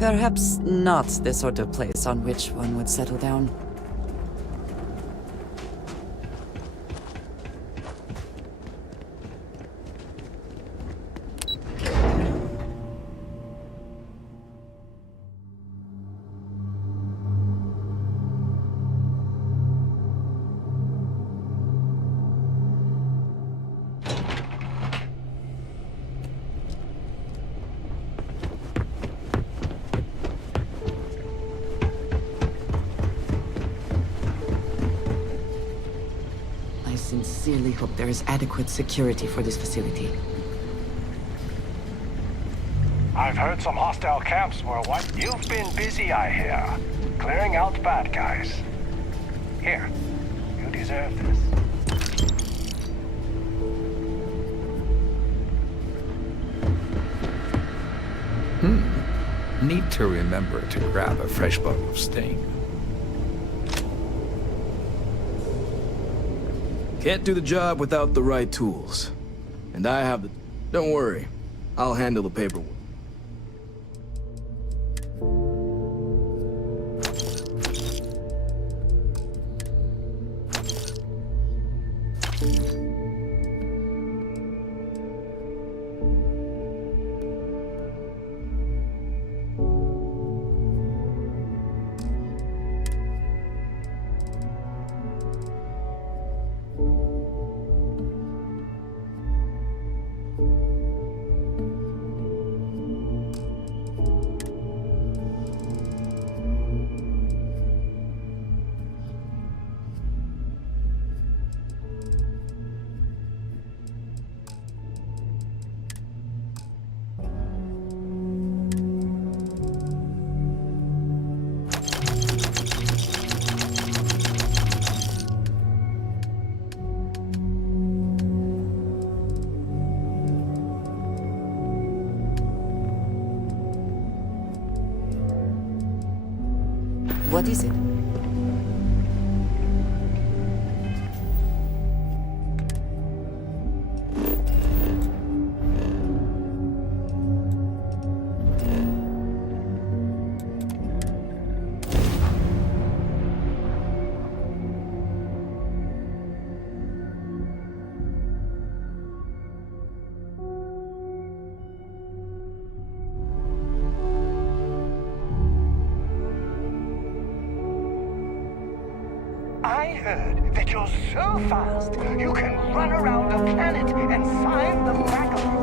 Perhaps not the sort of place on which one would settle down. I sincerely hope there is adequate security for this facility. I've heard some hostile camps were what? You've been busy, I hear. Clearing out bad guys. Here, you deserve this. Need to remember to grab a fresh bottle of Sting. Can't do the job without the right tools. And I have the... Don't worry. I'll handle the paperwork. What is it? I heard that you're so fast, you can run around the planet and find the Macaroon.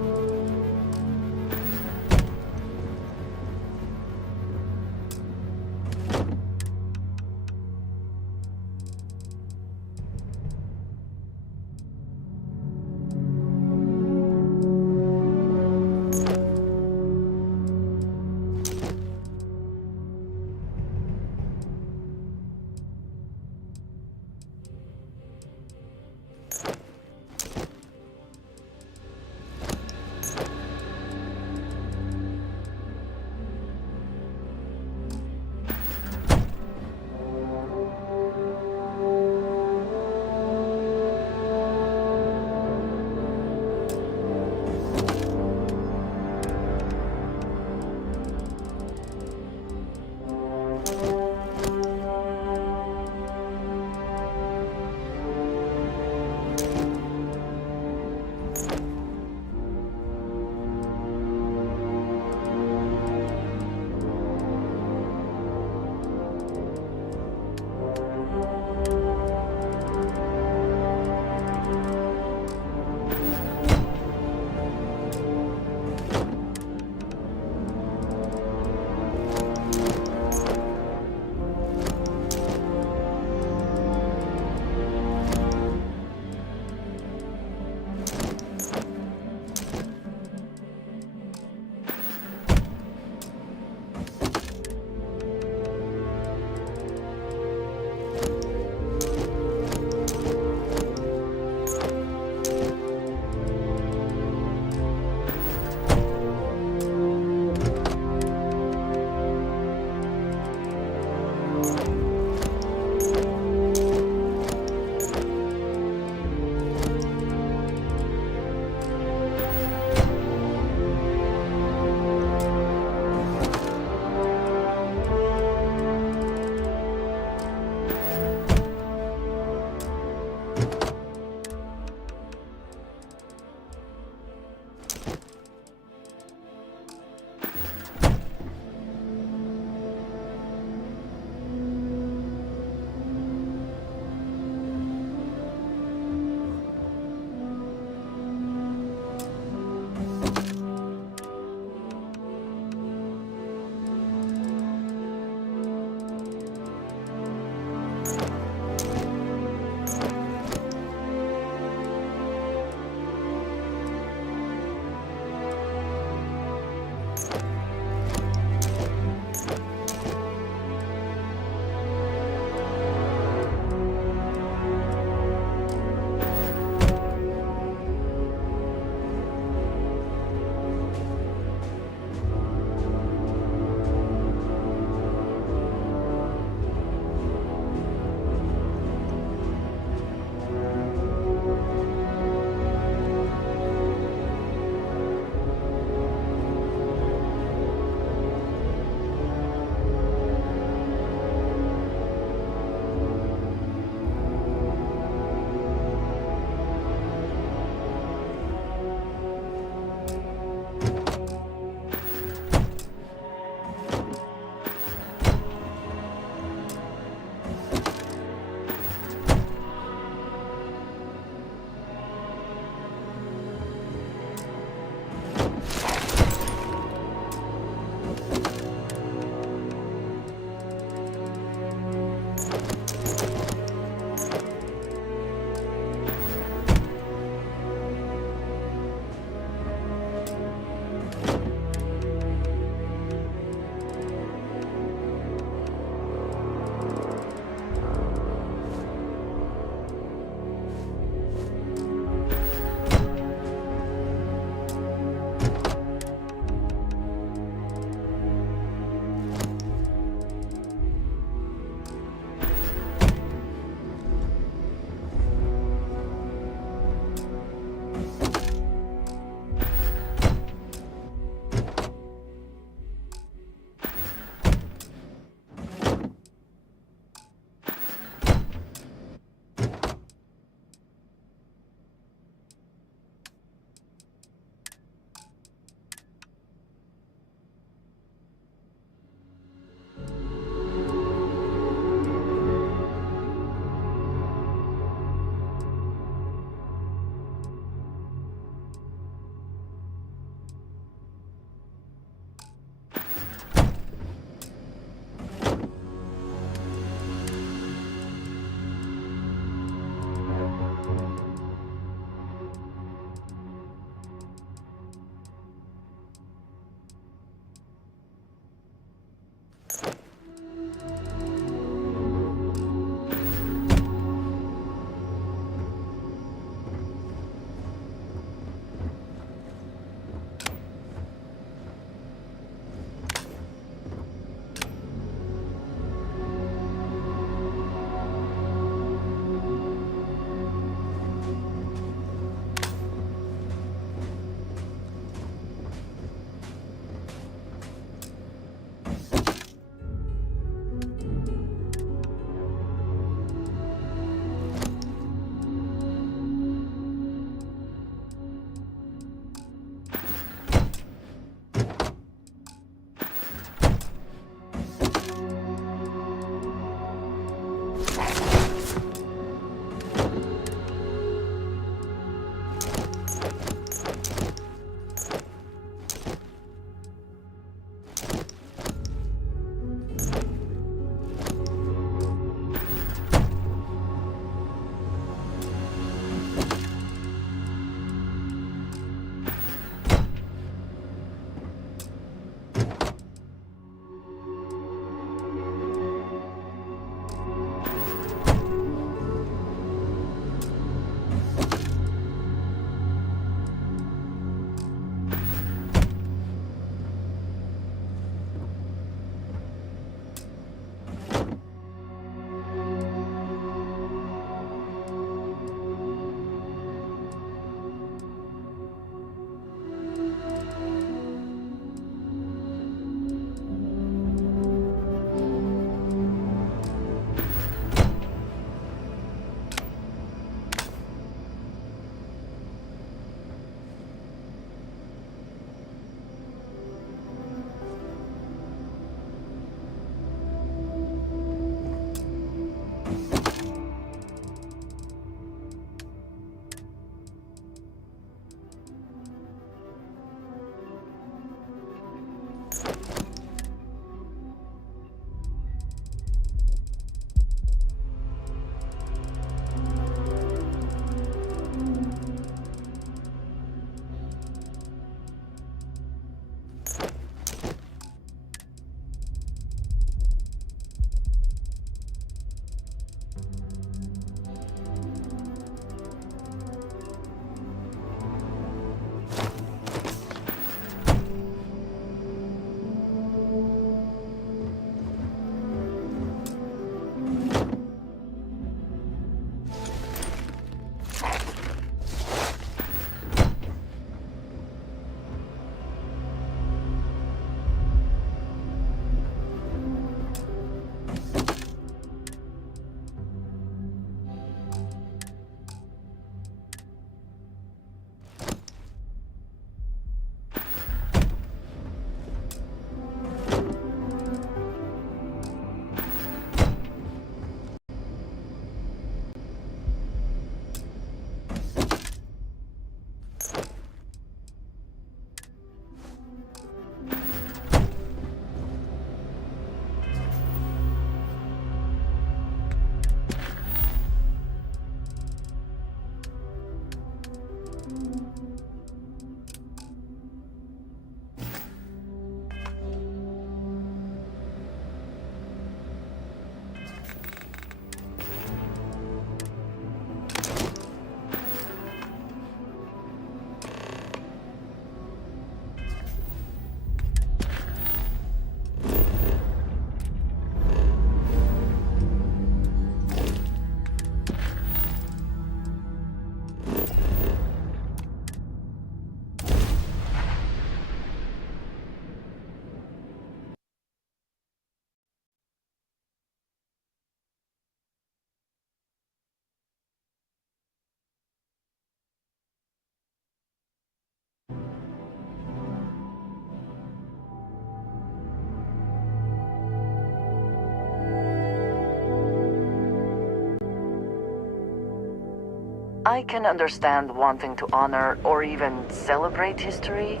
I can understand wanting to honor or even celebrate history,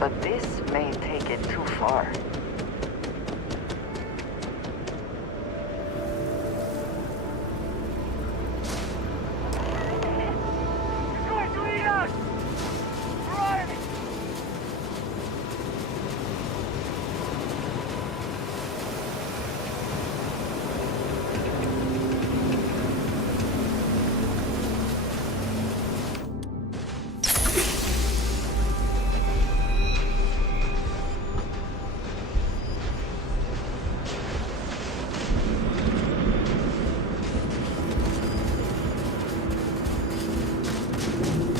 but this may take it too far.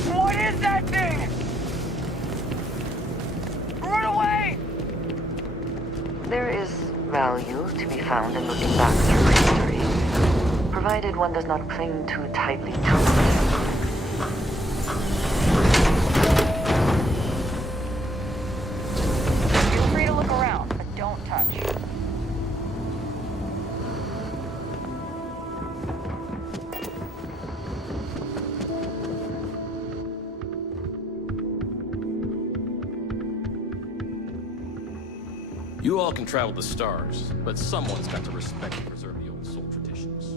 What is that thing? Run away! There is value to be found in looking back through history, provided one does not cling too tightly to it. Feel free to look around, but don't touch. You all can travel the stars, but someone's got to respect and preserve the old soul traditions.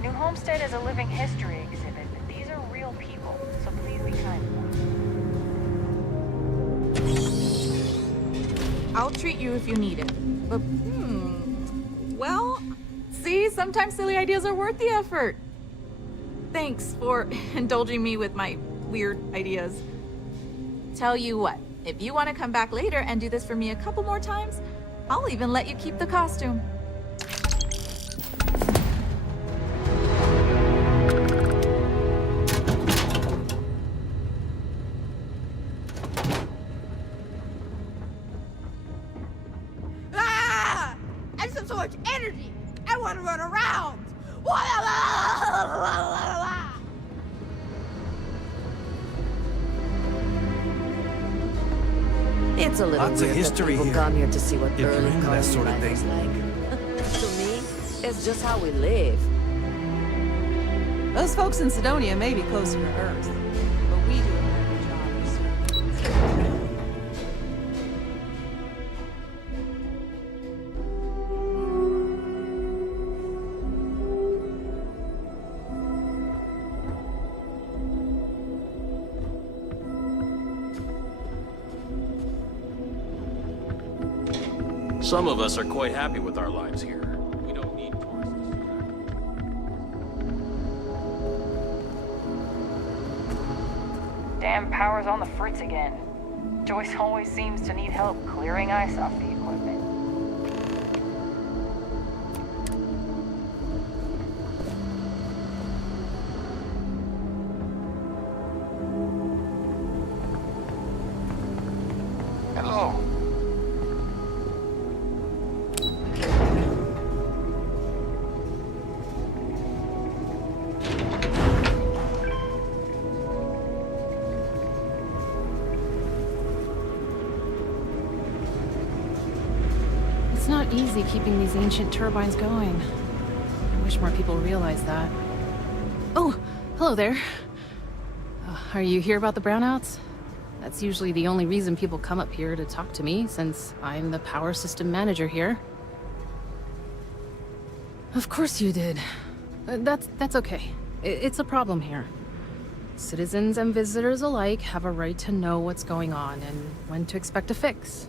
New Homestead is a living history exhibit, but these are real people, so please be kind to them. I'll treat you if you need it. But, well, see, sometimes silly ideas are worth the effort. Thanks for indulging me with my weird ideas. Tell you what, if you want to come back later and do this for me a couple more times, I'll even let you keep the costume. I just have so much energy. I want to run around. It's a little Lots of weird history that people here, come here to see what if you're early into that colony sort of life thing. was like. To me, it's just how we live. Those folks in Sidonia may be closer to Earth, but we do a better job of serving. Some of us are quite happy with our lives here. We don't need tourists. Damn power's on the fritz again. Joyce always seems to need help clearing ice off the equipment. Hello. It's not easy keeping these ancient turbines going. I wish more people realized that. Oh, hello there. Are you here about the brownouts? That's usually the only reason people come up here to talk to me, since I'm the power system manager here. Of course you did. That's okay. It's a problem here. Citizens and visitors alike have a right to know what's going on and when to expect a fix.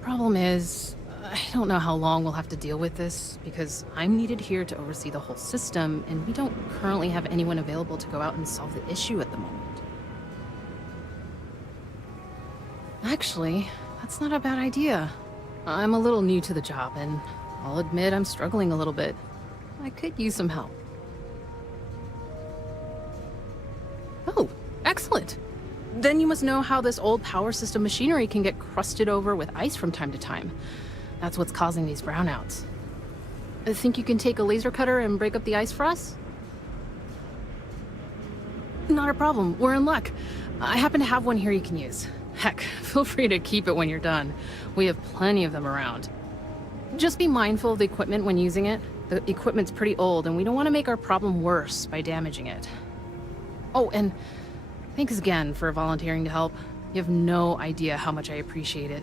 Problem is, I don't know how long we'll have to deal with this, because I'm needed here to oversee the whole system, and we don't currently have anyone available to go out and solve the issue at the moment. Actually, that's not a bad idea. I'm a little new to the job, and I'll admit I'm struggling a little bit. I could use some help. Oh, excellent. Then you must know how this old power system machinery can get crusted over with ice from time to time. That's what's causing these brownouts. Think you can take a laser cutter and break up the ice for us? Not a problem. We're in luck. I happen to have one here you can use. Heck, feel free to keep it when you're done. We have plenty of them around. Just be mindful of the equipment when using it. The equipment's pretty old, and we don't want to make our problem worse by damaging it. Oh, and thanks again for volunteering to help. You have no idea how much I appreciate it.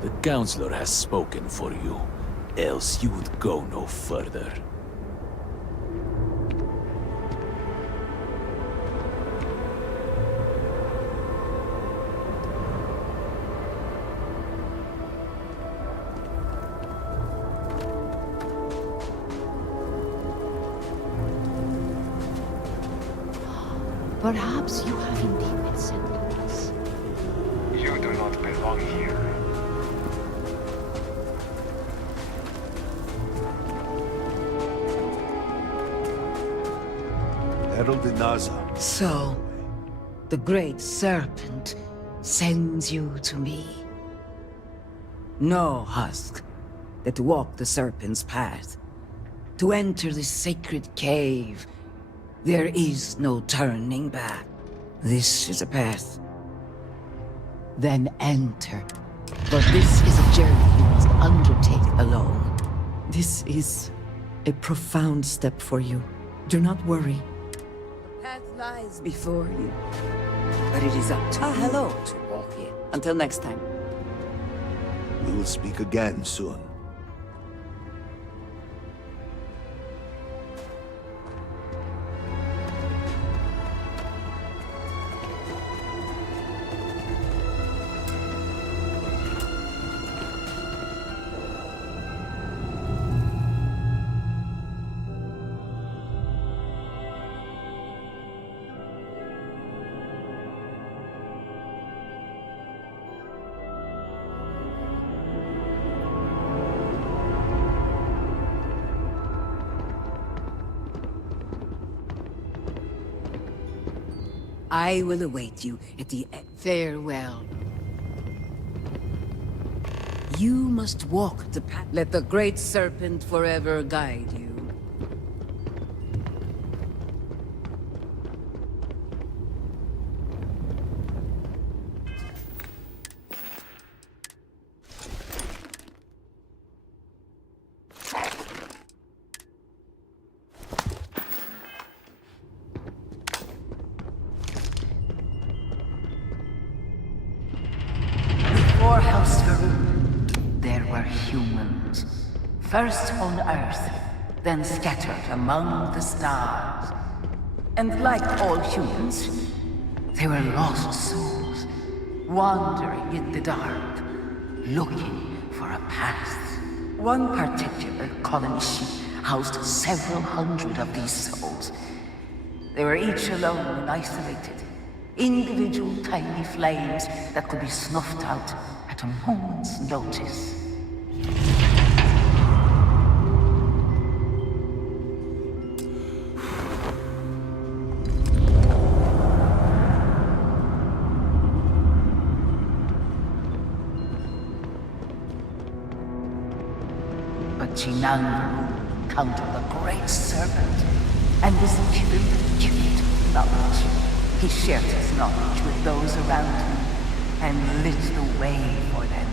The Counselor has spoken for you, else you would go no further. Perhaps you have indeed been sent to us. You do not belong here. So, the Great Serpent sends you to me. Know, Husk, that to walk the Serpent's path, to enter this sacred cave, there is no turning back. This is a path. Then enter. For this is a journey you must undertake alone. This is a profound step for you. Do not worry. The path lies before you, but it is up to you hello. to walk it. Until next time. We will speak again soon. I will await you at the farewell. You must walk the path. Let the Great Serpent forever guide you. Before House Farouk, there were humans. First on Earth, then scattered among the stars. And like all humans, they were lost souls, wandering in the dark, looking for a path. One particular colony ship housed several hundred of these souls. They were each alone and isolated, individual tiny flames that could be snuffed out at a moment's notice. But Chinang encountered the Great Serpent and was given the gift of knowledge. He shared his knowledge with those around him and lit the way for them.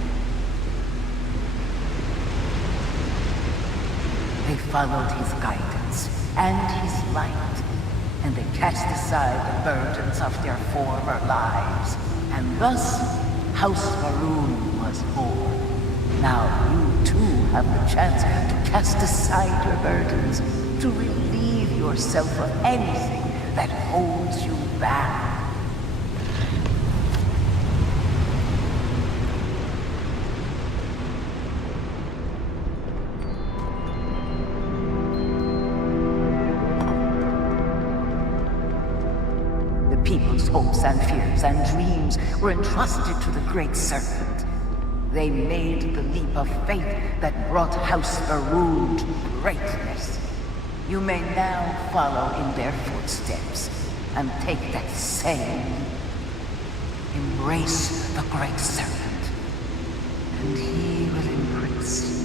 followed his guidance and his light, and they cast aside the burdens of their former lives. And thus, House Faroon was born. Now you too have the chance to cast aside your burdens, to relieve yourself of anything that holds you back. People's hopes and fears and dreams were entrusted to the Great Serpent. They made the leap of faith that brought House Faroon to greatness. You may now follow in their footsteps and take that same. Embrace the Great Serpent, and he will embrace you.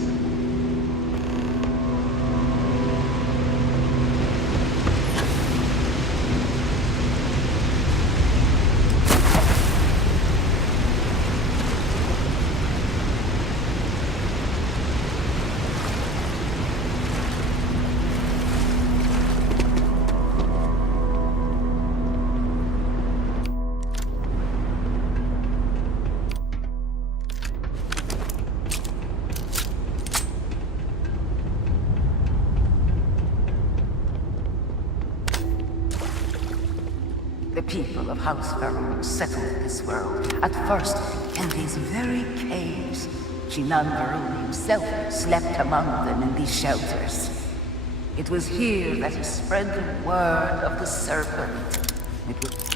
The people of House Faroon settled this world, at first in these very caves. Shinan Faroon himself slept among them in these shelters. It was here that he spread the word of the serpent. It was...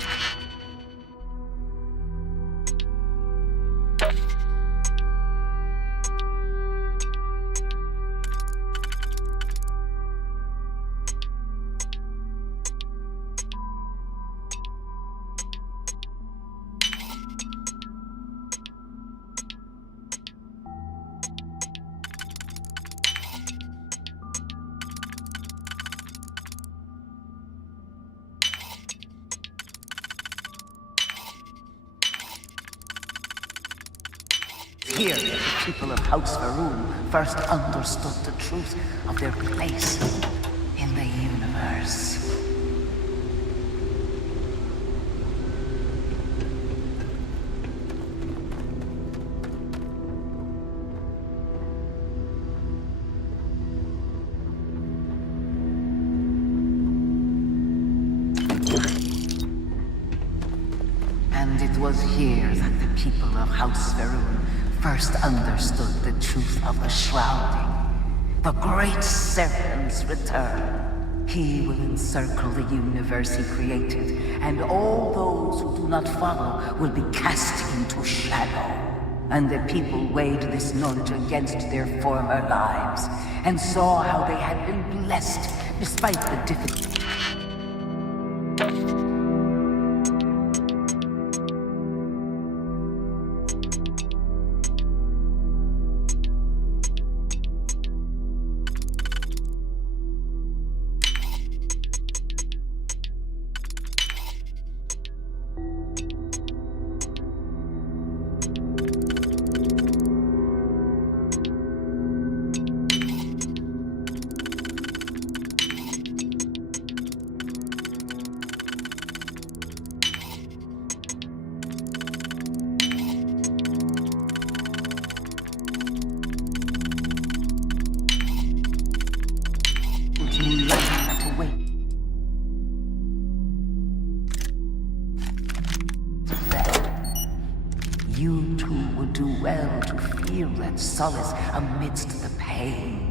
Here, the people of House Faroon first understood the truth of their place in the universe. And it was here that the people of House Faroon first understood the truth of the shrouding, the Great Serpent's return. He will encircle the universe he created, and all those who do not follow will be cast into shadow. And the people weighed this knowledge against their former lives, and saw how they had been blessed despite the difficulties. You too would do well to feel that solace amidst the pain.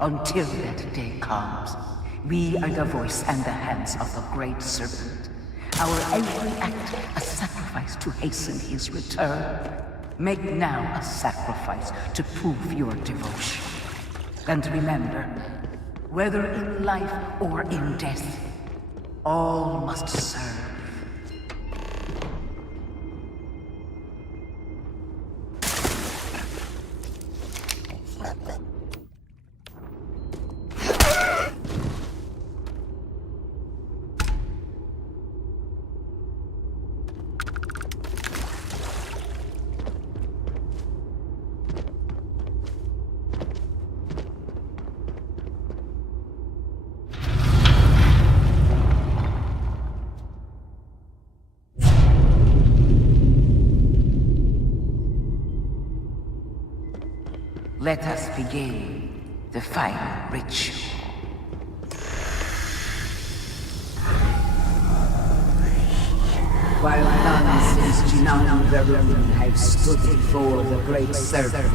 Until that day comes, we are the voice and the hands of the Great Serpent. Our every act a sacrifice to hasten his return. Make now a sacrifice to prove your devotion. And remember, whether in life or in death, all must serve. Let us begin the final ritual. While none since Jinan Verun have stood before the Great Serpent,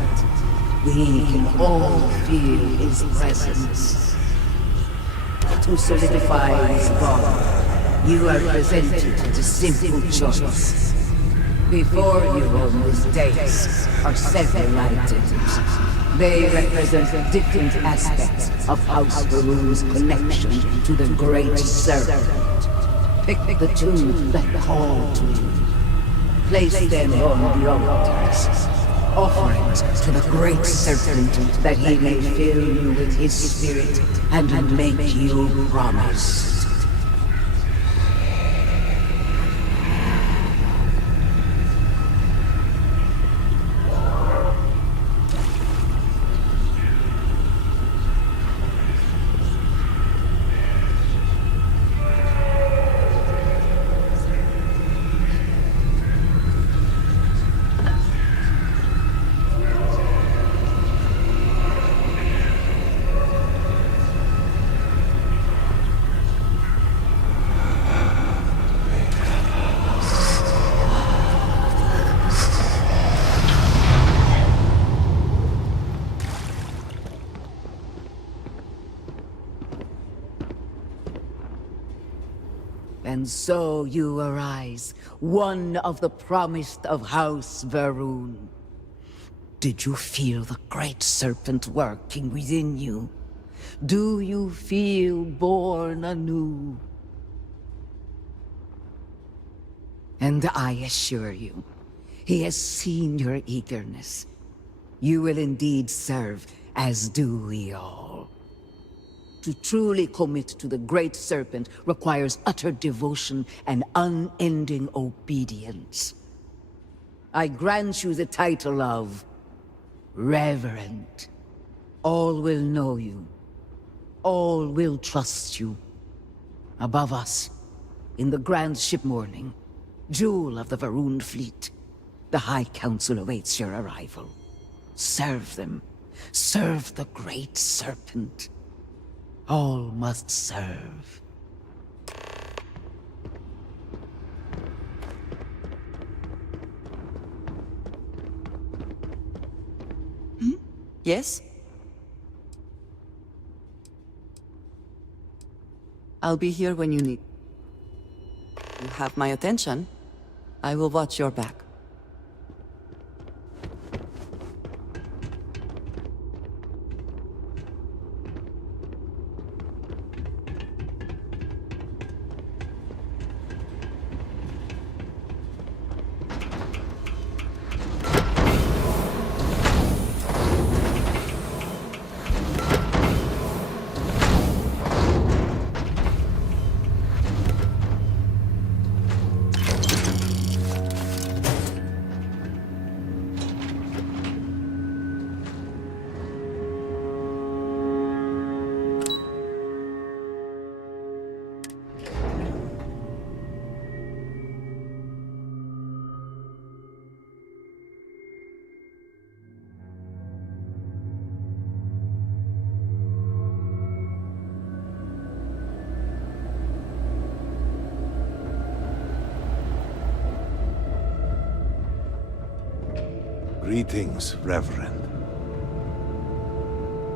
we can all feel his presence. To solidify his bond, you are presented with a simple choice. Before you on this dais are several items. They represent different aspects of House Verun's connection to the Great Serpent. Pick the two that call to you. Place them on the altars. Offerings to the Great Serpent that he may fill you with his spirit and make you promise. And so you arise, one of the promised of House Verun. Did you feel the Great Serpent working within you? Do you feel born anew? And I assure you, he has seen your eagerness. You will indeed serve, as do we all. To truly commit to the Great Serpent requires utter devotion and unending obedience. I grant you the title of Reverend. All will know you. All will trust you. Above us, in the grand ship morning, jewel of the Varun fleet, the High Council awaits your arrival. Serve them. Serve the Great Serpent. All must serve. Yes? I'll be here when you need. You have my attention. I will watch your back. Greetings, Reverend.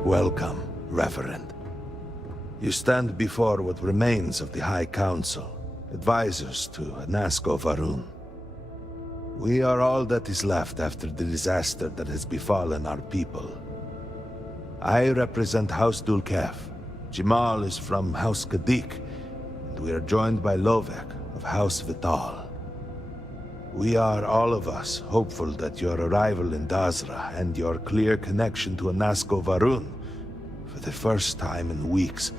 Welcome Reverend. You stand before what remains of the High Council, advisors to Anasko Varun. We are all that is left after the disaster that has befallen our people. I represent House Dulkef. Jamal is from House Kadik, and we are joined by Lovek of House Vital. We are, all of us, hopeful that your arrival in Dazra and your clear connection to Anasko Varun, for the first time in weeks,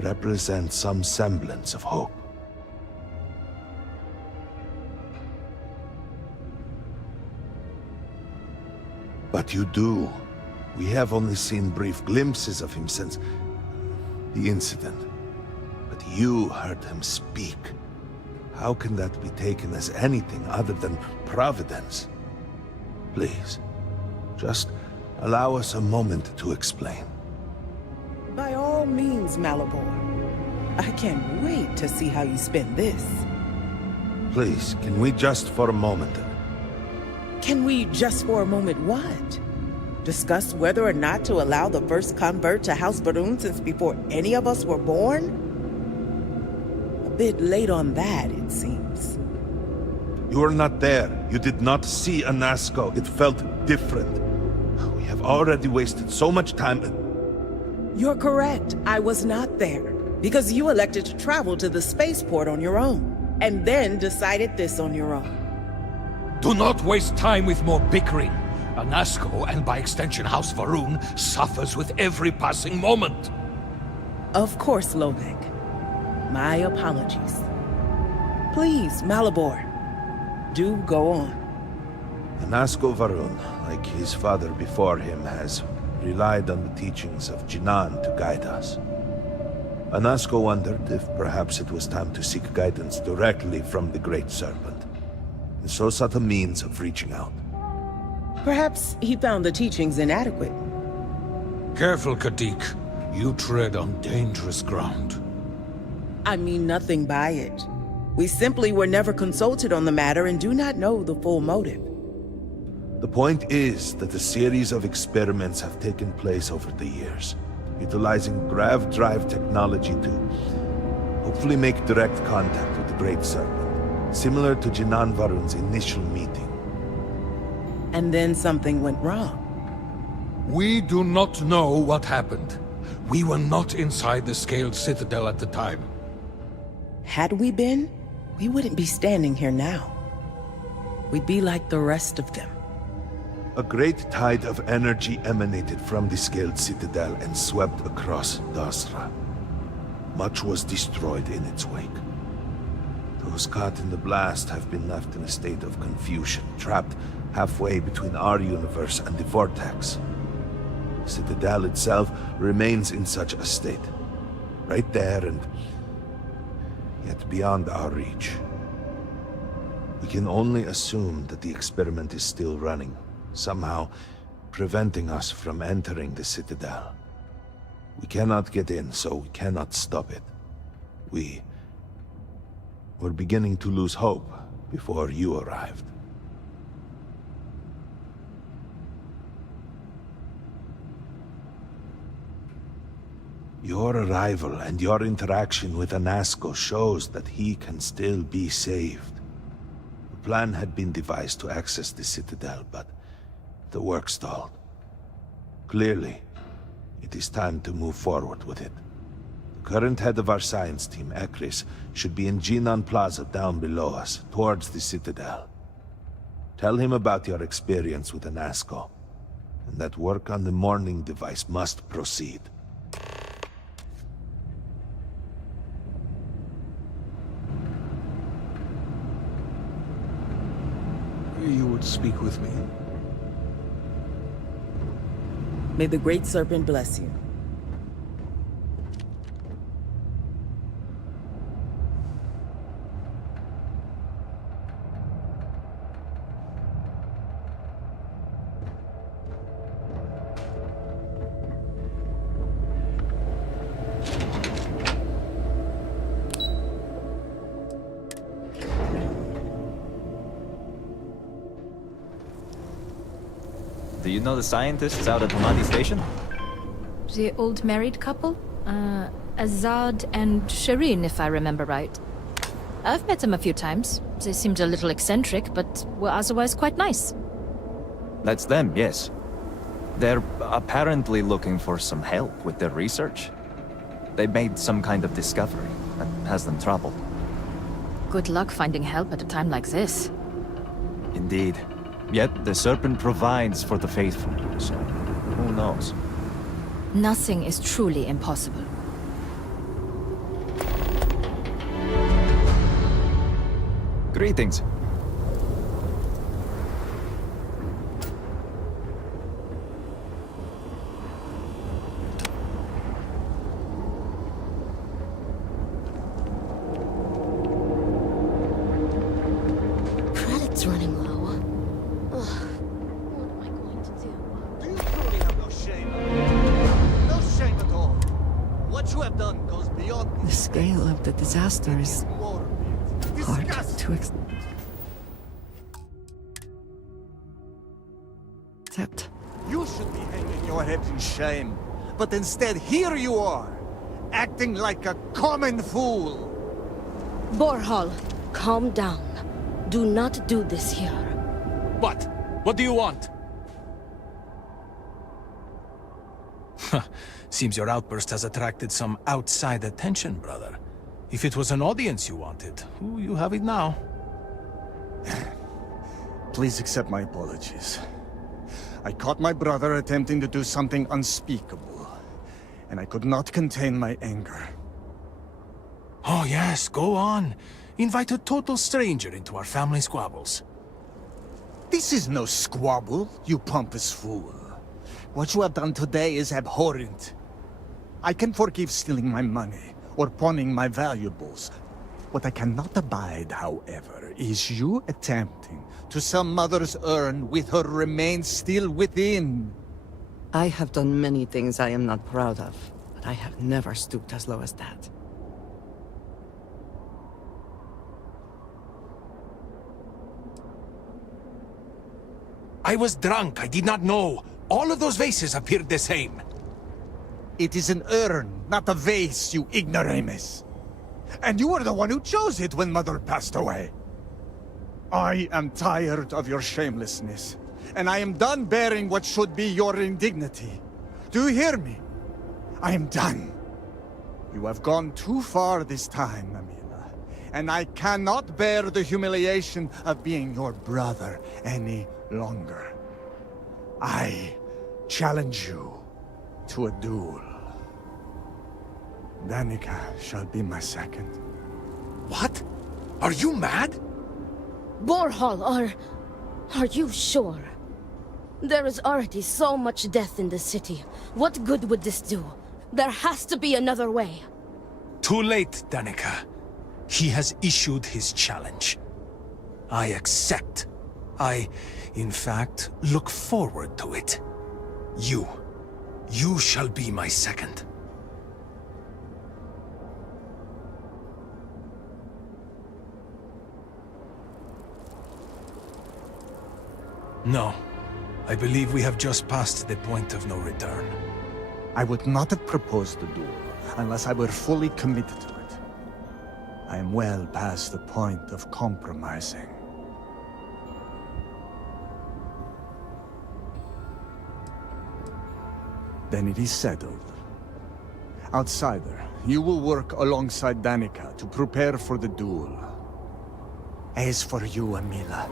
represent some semblance of hope. But you do. We have only seen brief glimpses of him since the incident. But you heard him speak. How can that be taken as anything other than providence? Please, just allow us a moment to explain. By all means, Malabor. I can't wait to see how you spend this. Please, can we just for a moment... Can we just for a moment what? Discuss whether or not to allow the first convert to House Varun since before any of us were born? A bit late on that, it seems. You were not there. You did not see Anasko. It felt different. We have already wasted so much time. You're correct. I was not there. Because you elected to travel to the spaceport on your own. And then decided this on your own. Do not waste time with more bickering. Anasko, and by extension House Varun, suffers with every passing moment. Of course, Lovek. My apologies. Please, Malabor, do go on. Anasko Varun, like his father before him, has relied on the teachings of Jinan to guide us. Anasko wondered if perhaps it was time to seek guidance directly from the Great Serpent, and so sought a means of reaching out. Perhaps he found the teachings inadequate. Careful, Kadik. You tread on dangerous ground. I mean nothing by it. We simply were never consulted on the matter and do not know the full motive. The point is that a series of experiments have taken place over the years, utilizing grav drive technology to hopefully make direct contact with the Great Serpent, similar to Jinan Varun's initial meeting. And then something went wrong. We do not know what happened. We were not inside the Scaled Citadel at the time. Had we been, we wouldn't be standing here now. We'd be like the rest of them. A great tide of energy emanated from the Scaled Citadel and swept across Dasra. Much was destroyed in its wake. Those caught in the blast have been left in a state of confusion, trapped halfway between our universe and the Vortex. The Citadel itself remains in such a state. Right there and yet beyond our reach. We can only assume that the experiment is still running, somehow preventing us from entering the Citadel. We cannot get in, so we cannot stop it. We're beginning to lose hope before you arrived. Your arrival and your interaction with Anasko shows that he can still be saved. The plan had been devised to access the Citadel, but the work stalled. Clearly, it is time to move forward with it. The current head of our science team, Ekris, should be in Jinan Plaza down below us, towards the Citadel. Tell him about your experience with Anasko, and that work on the morning device must proceed. You would speak with me. May the Great Serpent bless you. Do you know the scientists out at Hamadi Station? The old married couple? Azad and Shireen, if I remember right. I've met them a few times. They seemed a little eccentric, but were otherwise quite nice. That's them, yes. They're apparently looking for some help with their research. They made some kind of discovery that has them troubled. Good luck finding help at a time like this. Indeed. Yet the Serpent provides for the faithful, so who knows? Nothing is truly impossible. Greetings. Credit's running low. Ugh, what am I going to do? Do you truly have no shame? No shame at all. What you have done goes beyond The scale of the disaster is hard to accept. You should be hanging your head in shame. But instead, here you are, acting like a common fool. Borhal, calm down. Do not do this here. What? What do you want? Seems your outburst has attracted some outside attention, brother. If it was an audience you wanted, you have it now. Please accept my apologies. I caught my brother attempting to do something unspeakable, and I could not contain my anger. Oh yes, go on. Invite a total stranger into our family squabbles. This is no squabble, you pompous fool. What you have done today is abhorrent. I can forgive stealing my money or pawning my valuables. What I cannot abide, however, is you attempting to sell Mother's urn with her remains still within. I have done many things I am not proud of, but I have never stooped as low as that. I was drunk, I did not know. All of those vases appeared the same. It is an urn, not a vase, you ignoramus. And you were the one who chose it when Mother passed away. I am tired of your shamelessness, and I am done bearing what should be your indignity. Do you hear me? I am done. You have gone too far this time, Amila, and I cannot bear the humiliation of being your brother any longer. I challenge you to a duel. Danica shall be my second. What? Are you mad? Borhal, are you sure? There is already so much death in the city. What good would this do? There has to be another way. Too late, Danica. He has issued his challenge. I accept. In fact, look forward to it. You shall be my second. No. I believe we have just passed the point of no return. I would not have proposed the duel unless I were fully committed to it. I am well past the point of compromising. Then it is settled. Outsider, you will work alongside Danica to prepare for the duel. As for you, Amila,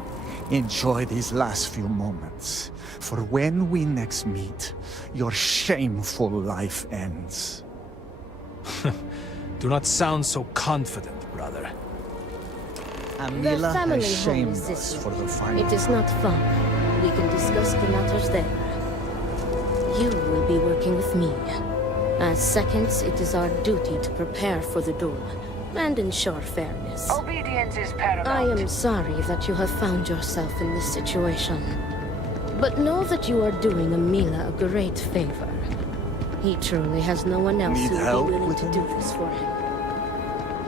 enjoy these last few moments, for when we next meet, your shameful life ends. Do not sound so confident, brother. Amila The family has home shamed is us this for way. the final. It is not far. We can discuss the matters there. You will be working with me. As seconds, it is our duty to prepare for the duel and ensure fairness. Obedience is paramount. I am sorry that you have found yourself in this situation. But know that you are doing Amila a great favor. He truly has no one else Need who will help be willing with to him? do this for him.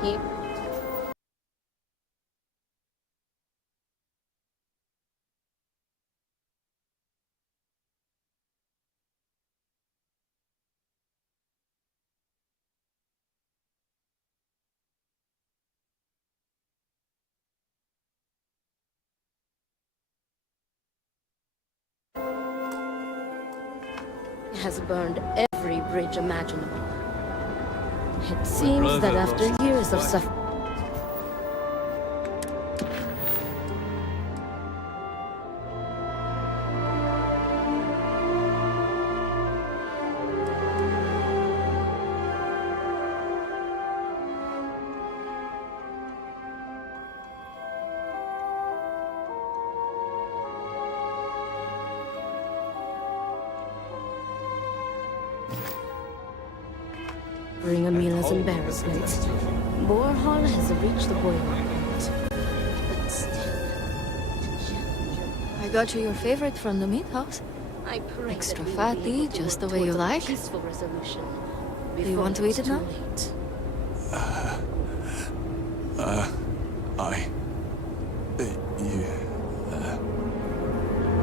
He has burned every bridge imaginable. It seems that after years of suffering, Amila's embarrassment, Borhall has reached the boiling point. But still, I got you your favorite from the meat house. I pray Extra that we will be fatty, able to just the work way you towards a like. peaceful resolution Do you before want to eat it's it now? too late.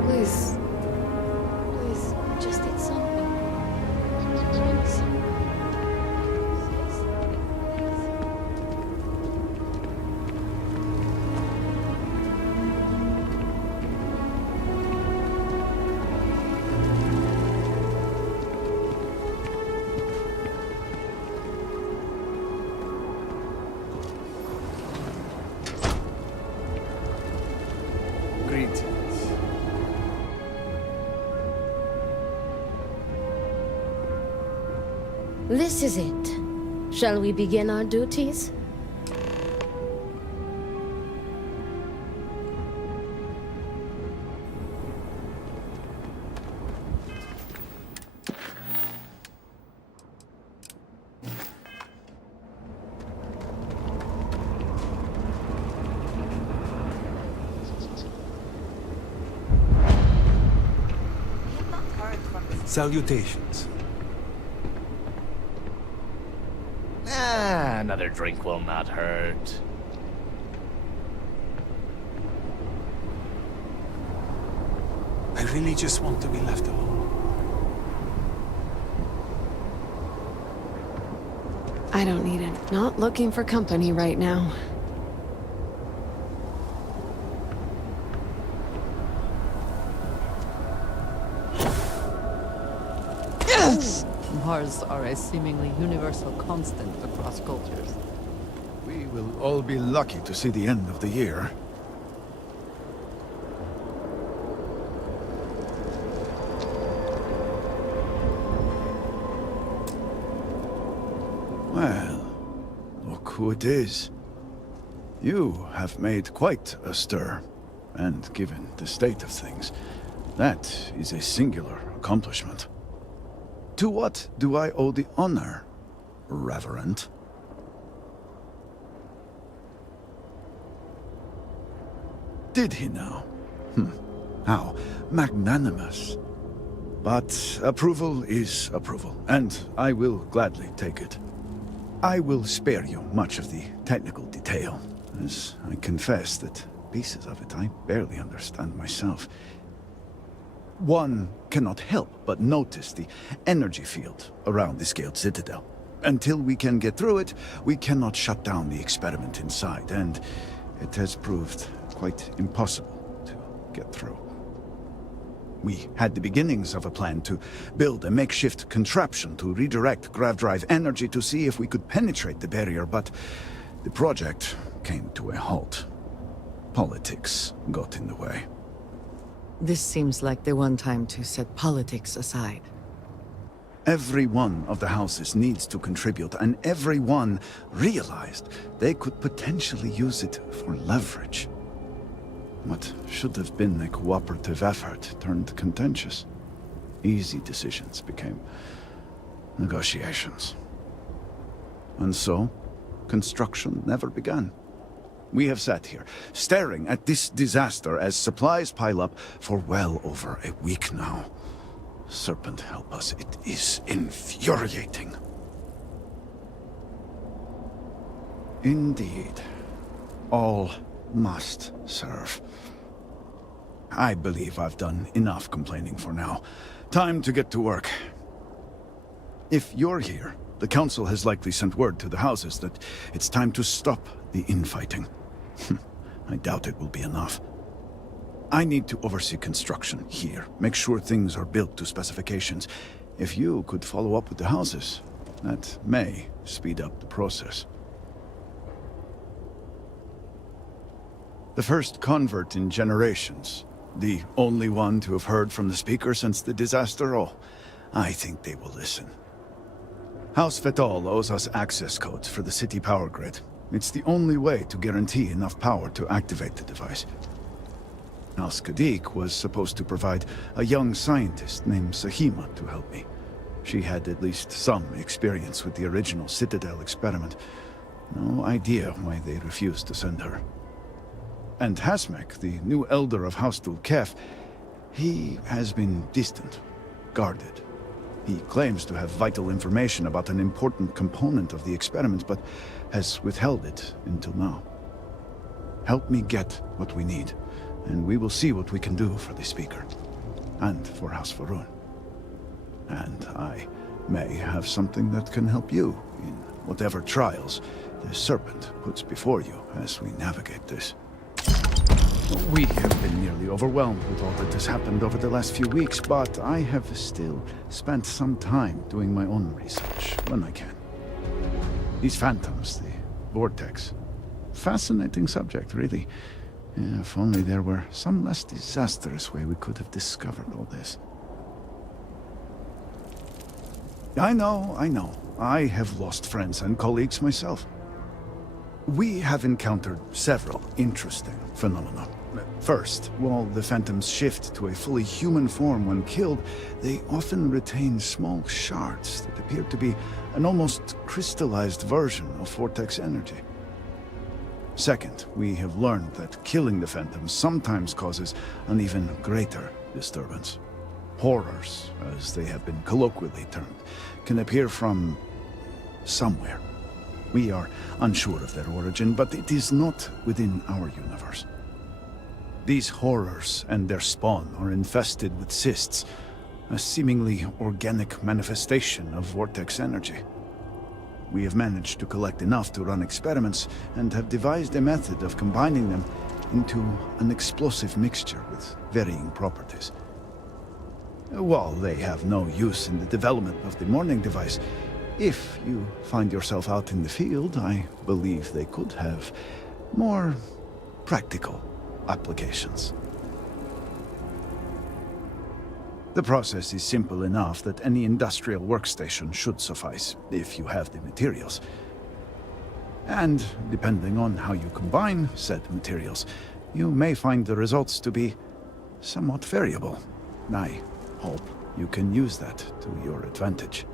Please. Please, just eat something. This is it. Shall we begin our duties? Salutations. Another drink will not hurt. I really just want to be left alone. I don't need it. Not looking for company right now. Wars are a seemingly universal constant across cultures. We will all be lucky to see the end of the year. Well, look who it is. You have made quite a stir, and given the state of things, that is a singular accomplishment. To what do I owe the honor, Reverend? Did he now? How magnanimous. But approval is approval, and I will gladly take it. I will spare you much of the technical detail, as I confess that pieces of it I barely understand myself. One cannot help but notice the energy field around the Scaled Citadel. Until we can get through it, we cannot shut down the experiment inside, and it has proved quite impossible to get through. We had the beginnings of a plan to build a makeshift contraption to redirect grav drive energy to see if we could penetrate the barrier, but the project came to a halt. Politics got in the way. This seems like the one time to set politics aside. Every one of the houses needs to contribute, and every one realized they could potentially use it for leverage. What should have been a cooperative effort turned contentious. Easy decisions became negotiations. And so, construction never began. We have sat here, staring at this disaster as supplies pile up for well over a week now. Serpent help us, it is infuriating. Indeed. All must serve. I believe I've done enough complaining for now. Time to get to work. If you're here, the Council has likely sent word to the houses that it's time to stop the infighting. I doubt it will be enough. I need to oversee construction here, make sure things are built to specifications. If you could follow up with the houses, that may speed up the process. The first convert in generations. The only one to have heard from the speaker since the disaster. Oh, I think they will listen. House Fetal owes us access codes for the city power grid. It's the only way to guarantee enough power to activate the device. House Kadik was supposed to provide a young scientist named Sahima to help me. She had at least some experience with the original Citadel experiment. No idea why they refused to send her. And Hasmek, the new elder of House Dulkef, he has been distant, guarded. He claims to have vital information about an important component of the experiment, but has withheld it until now. Help me get what we need, and we will see what we can do for the Speaker, and for House Varun. And I may have something that can help you in whatever trials the Serpent puts before you as we navigate this. We have been nearly overwhelmed with all that has happened over the last few weeks, but I have still spent some time doing my own research when I can. These phantoms, the vortex. Fascinating subject, really. If only there were some less disastrous way we could have discovered all this. I know. I have lost friends and colleagues myself. We have encountered several interesting phenomena. First, while the phantoms shift to a fully human form when killed, they often retain small shards that appear to be an almost crystallized version of vortex energy. Second, we have learned that killing the phantoms sometimes causes an even greater disturbance. Horrors, as they have been colloquially termed, can appear from somewhere. We are unsure of their origin, but it is not within our universe. These horrors and their spawn are infested with cysts, a seemingly organic manifestation of vortex energy. We have managed to collect enough to run experiments and have devised a method of combining them into an explosive mixture with varying properties. While they have no use in the development of the morning device, if you find yourself out in the field, I believe they could have more practical applications. The process is simple enough that any industrial workstation should suffice, if you have the materials. And depending on how you combine said materials, you may find the results to be somewhat variable. I hope you can use that to your advantage.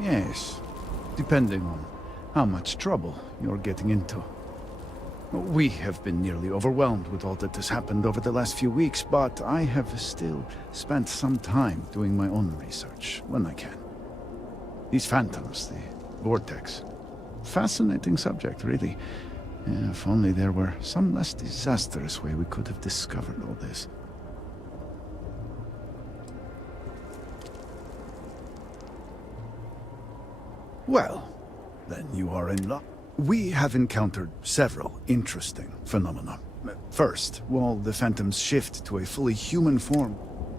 Yes, depending on how much trouble you're getting into. We have been nearly overwhelmed with all that has happened over the last few weeks, but I have still spent some time doing my own research when I can. These phantoms, the vortex. Fascinating subject, really. If only there were some less disastrous way we could have discovered all this. Well, then you are in luck. We have encountered several interesting phenomena. First, while the phantoms shift to a fully human form.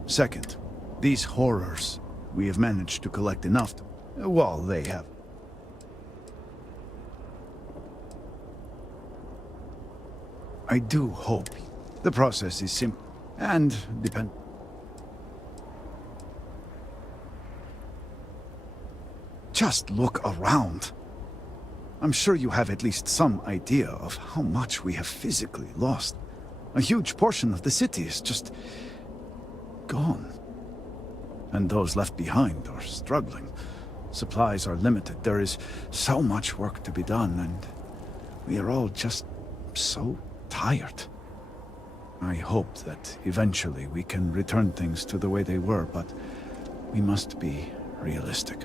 Second, these horrors, we have managed to collect enough to, while they have. I do hope the process is simple and depend. Just look around. I'm sure you have at least some idea of how much we have physically lost. A huge portion of the city is just gone. And those left behind are struggling. Supplies are limited. There is so much work to be done, and we are all just so tired. I hope that eventually we can return things to the way they were, but we must be realistic.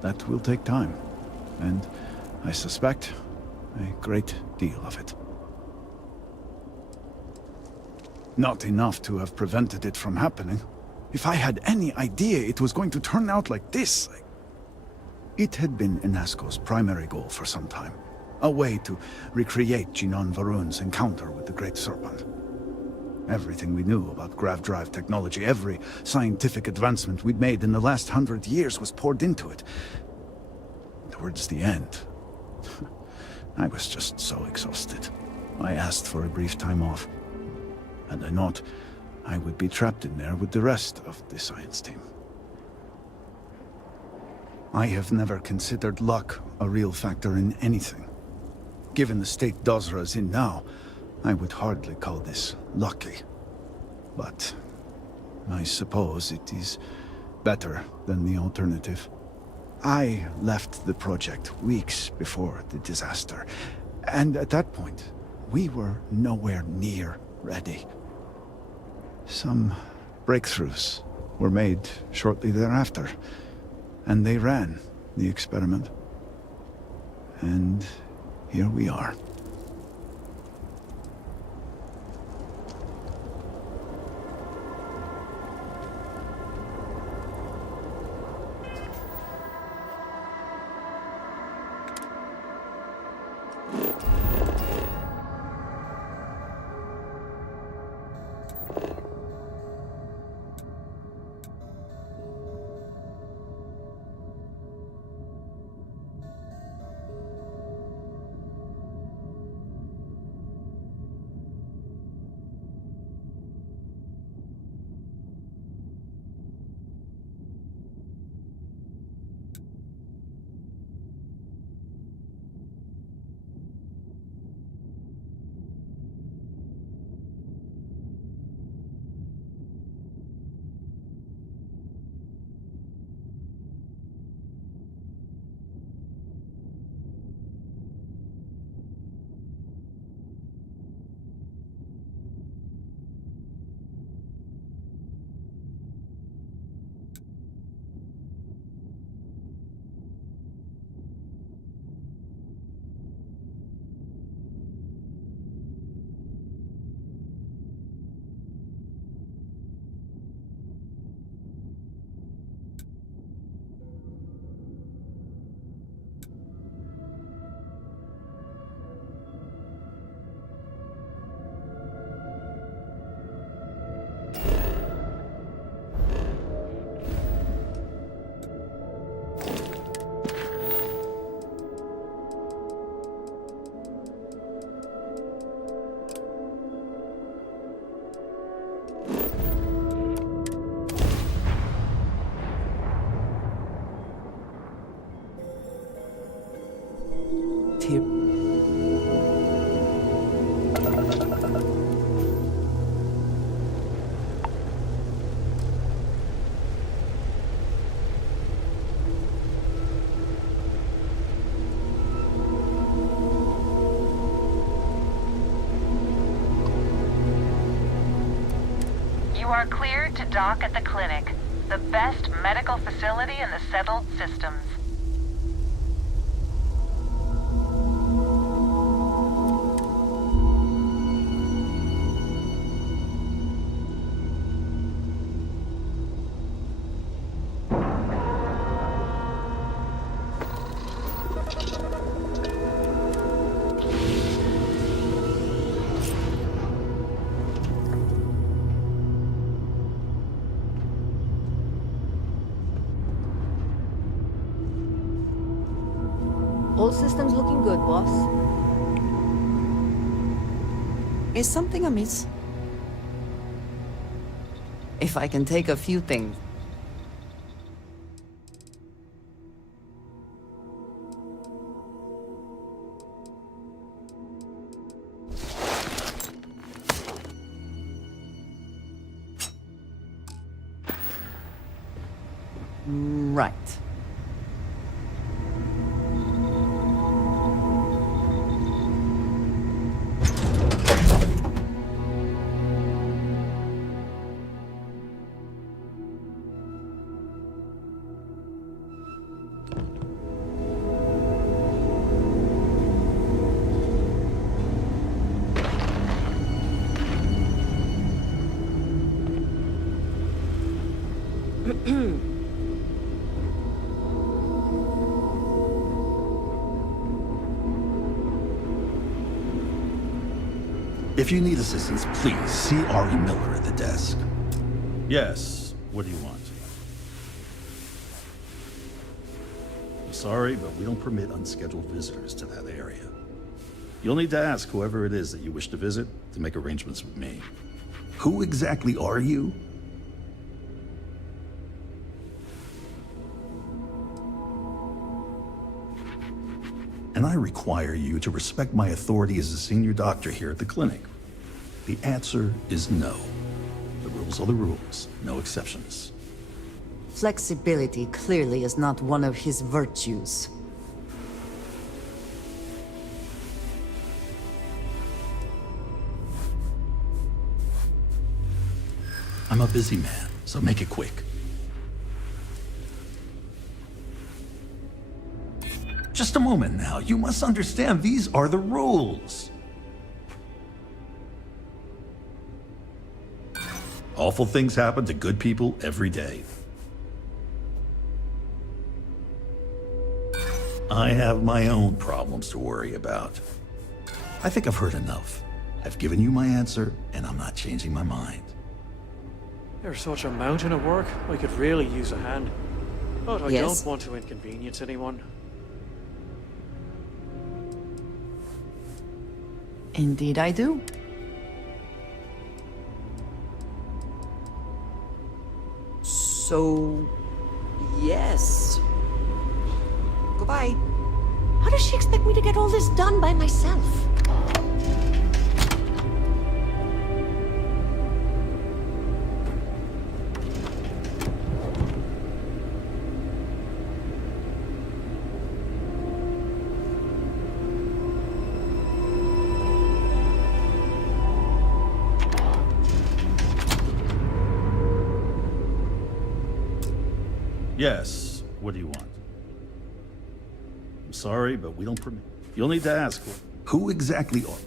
That will take time, and I suspect a great deal of it. Not enough to have prevented it from happening. If I had any idea it was going to turn out like this... It had been Inasco's primary goal for some time. A way to recreate Jinan Varun's encounter with the Great Serpent. Everything we knew about grav drive technology, every scientific advancement we'd made in the last 100 years was poured into it. Towards the end, I was just so exhausted. I asked for a brief time off, and I thought I would be trapped in there with the rest of the science team. I have never considered luck a real factor in anything. Given the state Dozra is in now, I would hardly call this lucky. But I suppose it is better than the alternative. I left the project weeks before the disaster, and at that point, we were nowhere near ready. Some breakthroughs were made shortly thereafter, and they ran the experiment. And here we are. You are cleared to dock at the clinic, the best medical facility in the settled systems. All systems looking good, boss. Is something amiss? If I can take a few things. Right. If you need assistance, please see Ari Miller at the desk. Yes, what do you want? I'm sorry, but we don't permit unscheduled visitors to that area. You'll need to ask whoever it is that you wish to visit to make arrangements with me. Who exactly are you? And I require you to respect my authority as a senior doctor here at the clinic. The answer is no. The rules are the rules, no exceptions. Flexibility clearly is not one of his virtues. I'm a busy man, so make it quick. Just a moment now. You must understand, these are the rules. Awful things happen to good people every day. I have my own problems to worry about. I think I've heard enough. I've given you my answer, and I'm not changing my mind. There's such a mountain of work. I could really use a hand. But I Yes? don't want to inconvenience anyone. Indeed I do. So, yes. Goodbye. How does she expect me to get all this done by myself? Yes, what do you want? I'm sorry, but we don't permit. You'll need to ask who exactly are.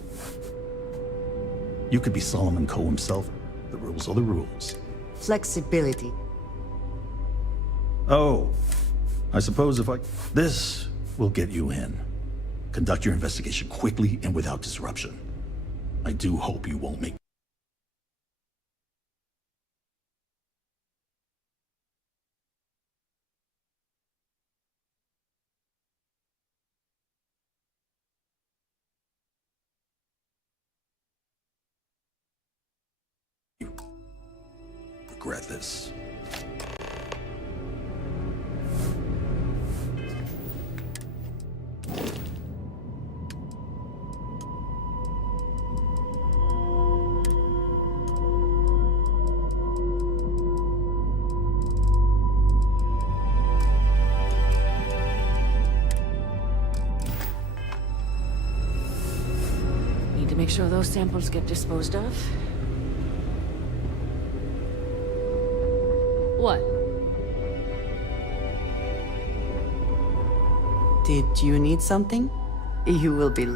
You could be Solomon Coe himself. The rules are the rules. Flexibility. Oh, I suppose if I... This will get you in. Conduct your investigation quickly and without disruption. I do hope you won't make... regret this. Need to make sure those samples get disposed of. What? Did you need something? You will be...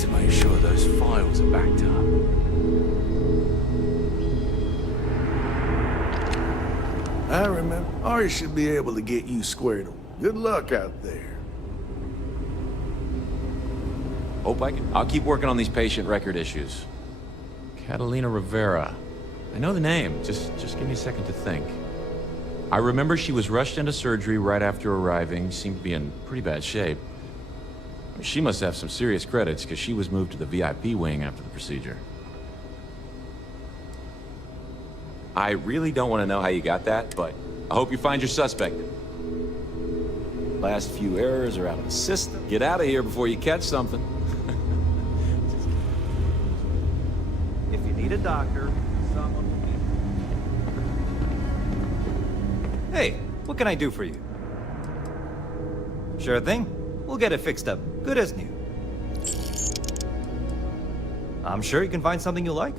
to make sure those files are backed up. I remember. I should be able to get you squared away. Good luck out there. Hope I can. I'll keep working on these patient record issues. Catalina Rivera. I know the name. Just give me a second to think. I remember she was rushed into surgery right after arriving. Seemed to be in pretty bad shape. She must have some serious credits, because she was moved to the VIP wing after the procedure. I really don't want to know how you got that, but I hope you find your suspect. Last few errors are out of the system. Get out of here before you catch something. If you need a doctor, someone will be... Hey, what can I do for you? Sure thing. We'll get it fixed up. Good as new. I'm sure you can find something you like.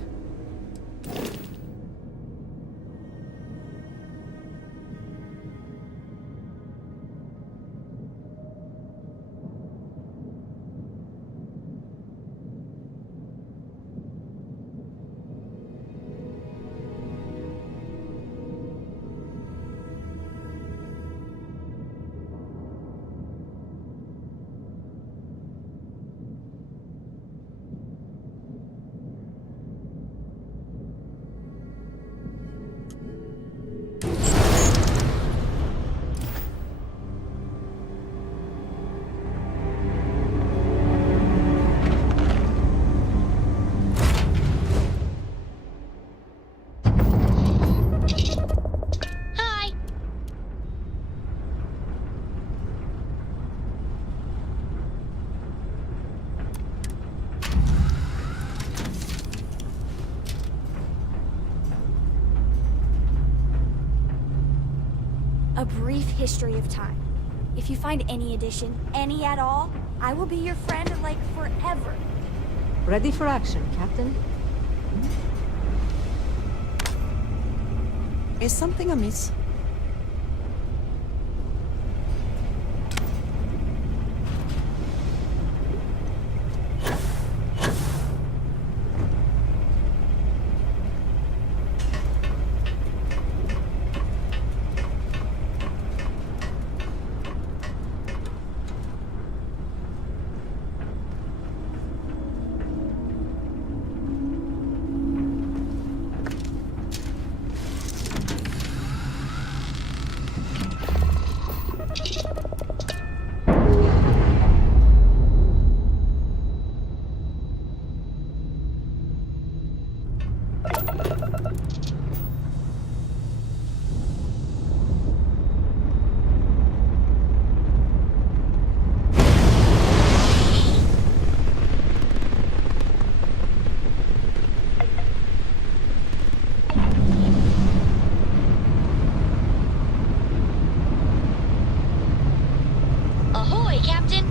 A brief history of time. If you find any addition, any at all, I will be your friend, like, forever. Ready for action, Captain. Is something amiss? Ahoy, Captain!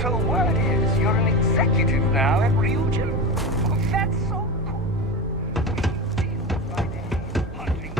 So word is you're an executive now at Ryujin? Oh, that's so cool. Deal by day, hunting.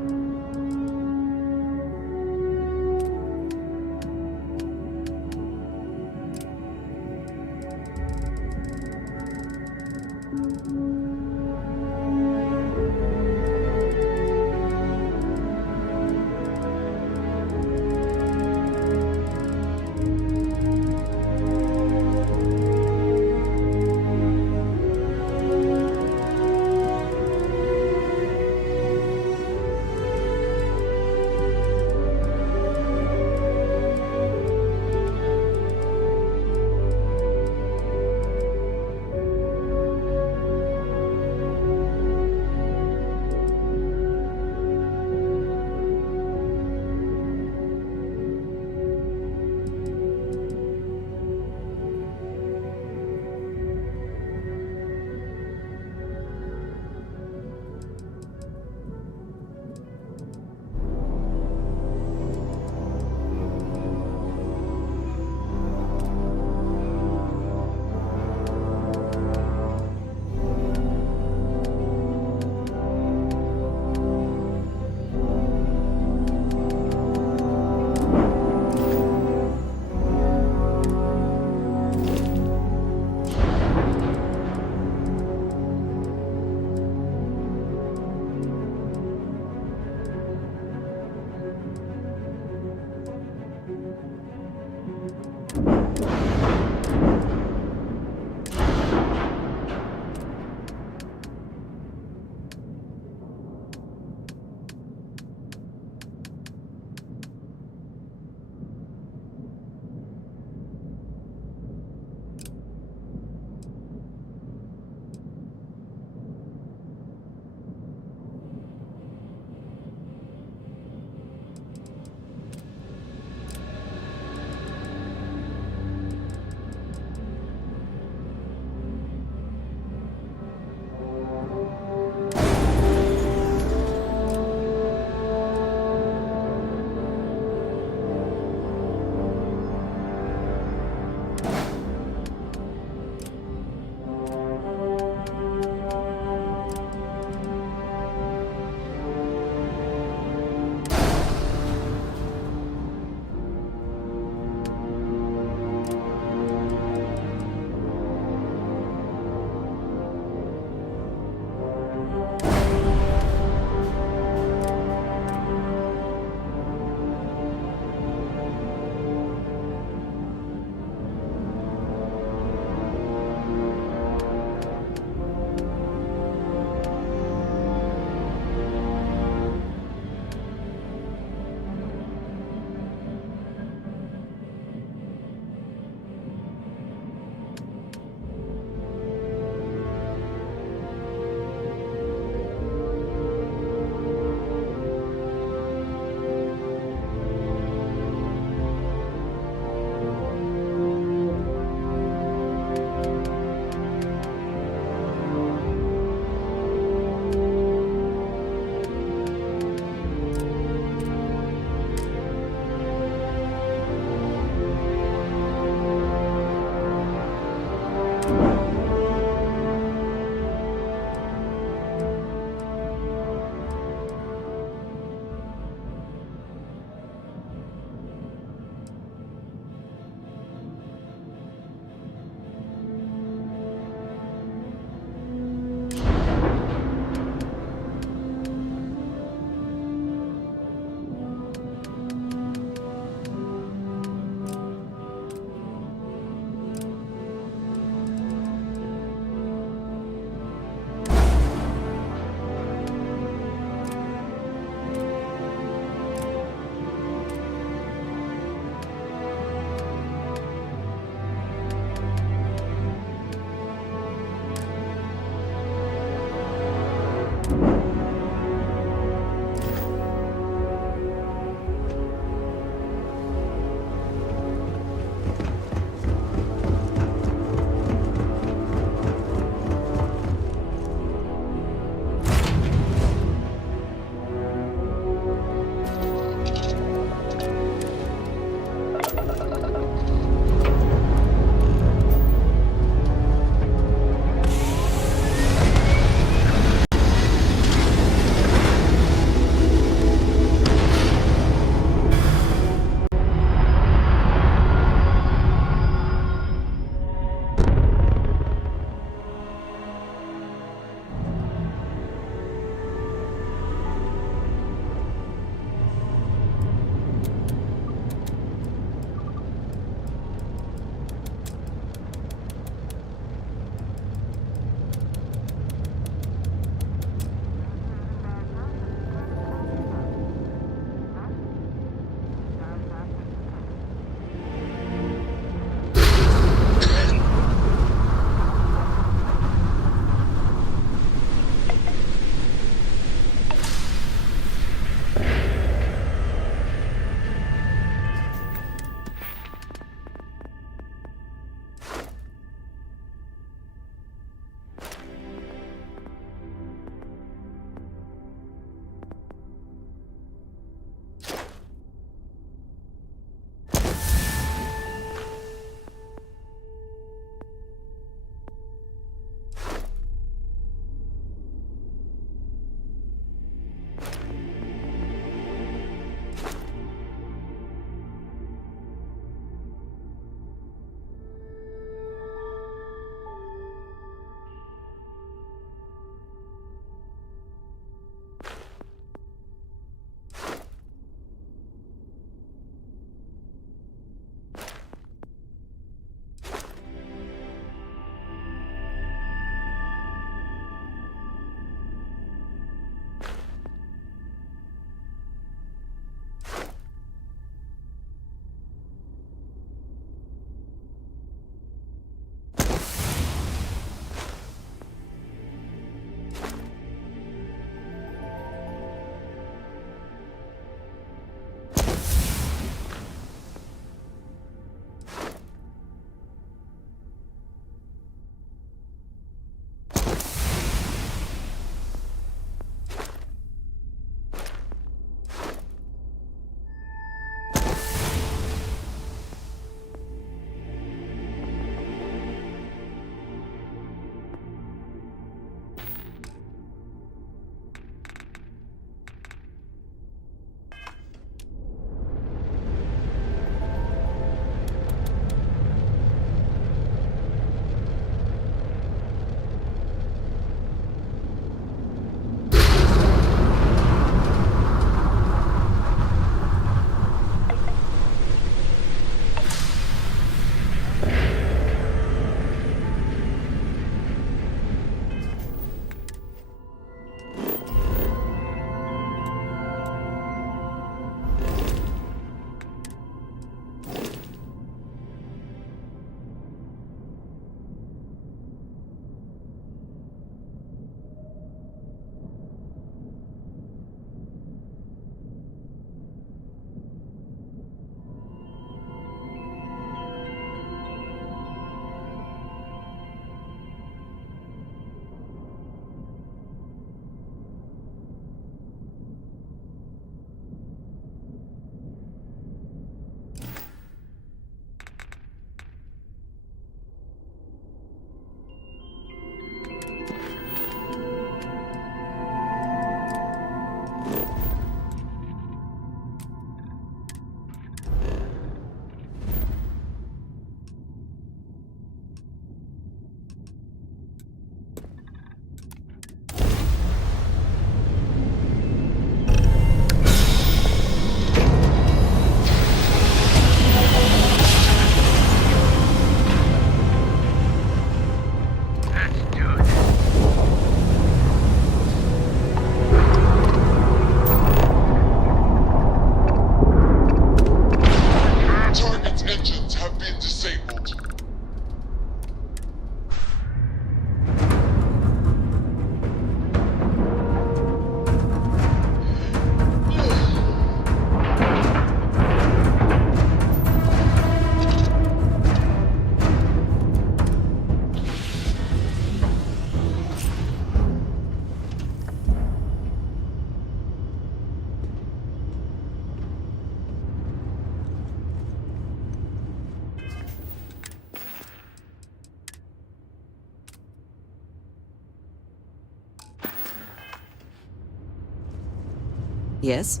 Yes?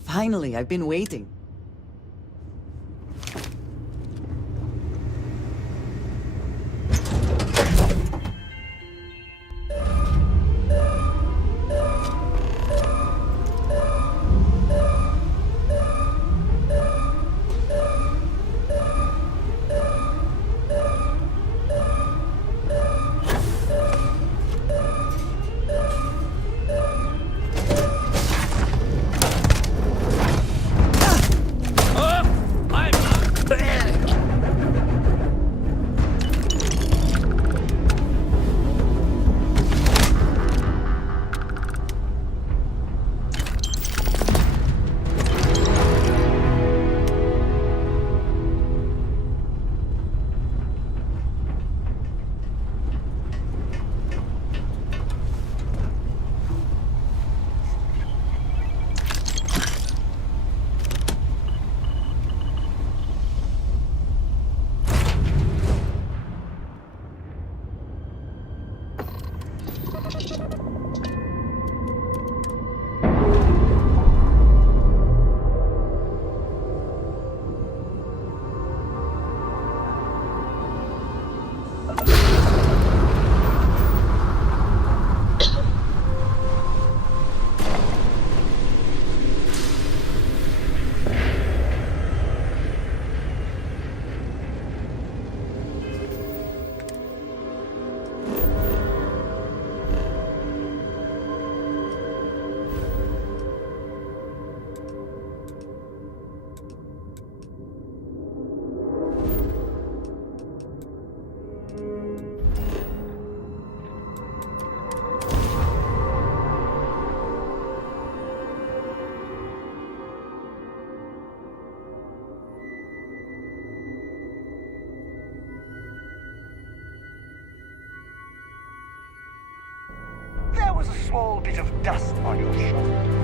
Finally, I've been waiting. There was a small bit of dust on your shoulder.